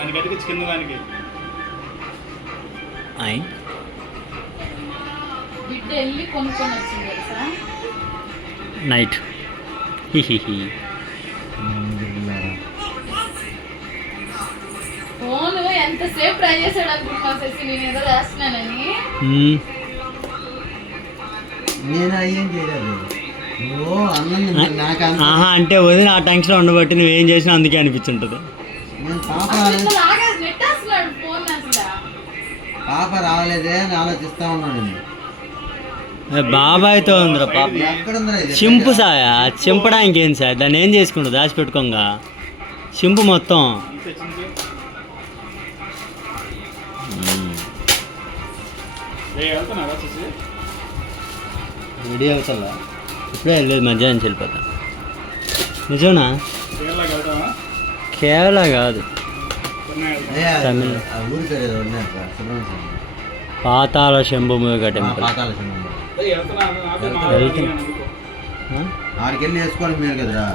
దానికి అతికించి కింద దానికి బిడ్డ వెళ్ళి కొనుక్కొని వచ్చింది తెలుసా నైట్ ఫోన్ ఎంతసేపు ట్రై చేశాడు అనుకుంటున్నావు శశి నేను ఏదో చేస్తున్నానని నేను అయ్యేం చేయలేదు ఆహా అంటే వదిన ఆ టెన్షన్ ఉండబట్టి నువ్వేం చేసినా అందుకే అనిపించుంటుంది. పాప రావలేదే అని ఆలోచిస్తా ఉన్నాడు. బాబాయ్తో ఉందిరా పాప. చింపు సాయ చింపడానికి ఏం సార్ దాన్ని ఏం చేసుకుంటుంది దాచిపెట్టుకోగా చింపు మొత్తం. రెడీ అవుతా ఇప్పుడే వెళ్ళలేదు మధ్యాహ్నం వెళ్ళిపోతా. నిజమా? కేరళ కాదు తమిళ పాతాళ శంభుముఖ టెంపుల్. ఆడికెళ్ళి వేసుకోవాలి మీరు కదరా.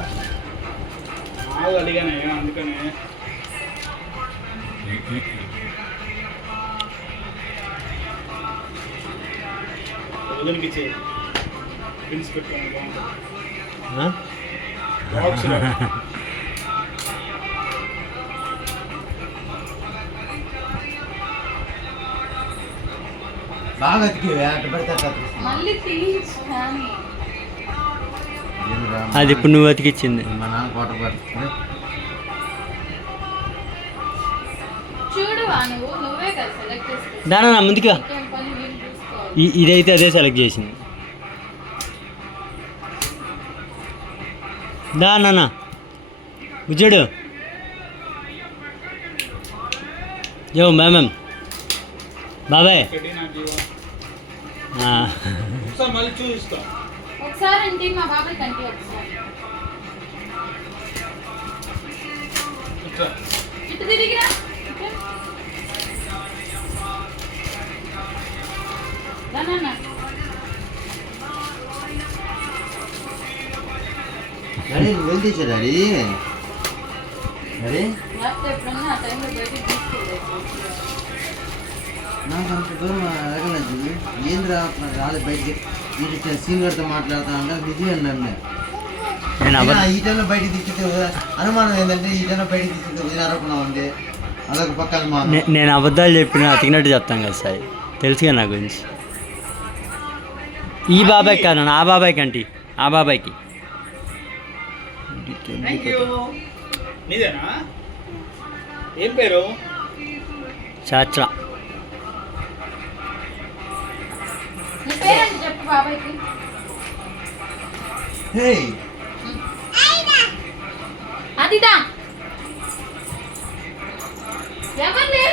బాగా అది ఇప్పుడు నువ్వు అతికిచ్చింది. మా నాన్న కోట పడుతుంది. దానా ముందుగా ఇదైతే అదే సెలెక్ట్ చేసింది. దానా బుజ్జుడు యో మ్యామ్ బాబాయ్ వెళ్తేసారి అరే నాకు అంత దూరం అడగలేదు. ఏంది రాలేదు బయటికి. వీటి సీన్ గడితో మాట్లాడుతా అంటే నిజమే నన్ను ఈ టైంలో బయటికి తీసుకుంటే అనుమానం ఏంటంటే ఈ టైంలో బయటికి తీసుకుంటే వదిలేరకుండా ఉంది. అదొక పక్కన నేను అబద్ధాలు చెప్పిన అతికినట్టు చెప్తాను కదా సార్ తెలుసుగా నా గురించి. ఈ బాబాయ్ కాదు ఆ బాబాయ్కి అంటే ఆ బాబాయ్కి ఏం పేరు చాచా అదిదా